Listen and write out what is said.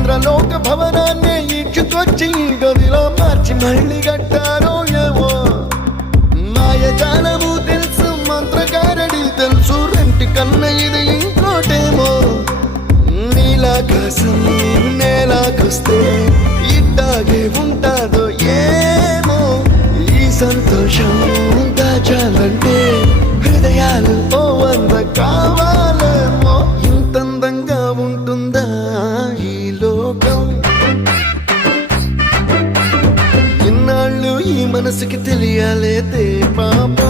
ఇంద్రలోక భవనాన్ని ఈడ్చుకొచ్చి గదిలో మార్చి మళ్ళీ కట్టారో ఏమో మాయజాలము తెలుసు మంత్రగారడి తెలుసు రెంటి కన్న ఇది ఇంకోటేమో నీలాకాశం నేలాకొస్తే ఇట్టాగే ఉంటాదో ఏమో ఈ సంతోషం దాచాలంటే హృదయాలు ఓ వంద కావాలేమో ఇంతందంగా ఉంటుందా ఈ లోకం ఇన్నాళ్ళు ఈ మనసుకి తెలియాలేదే పాపం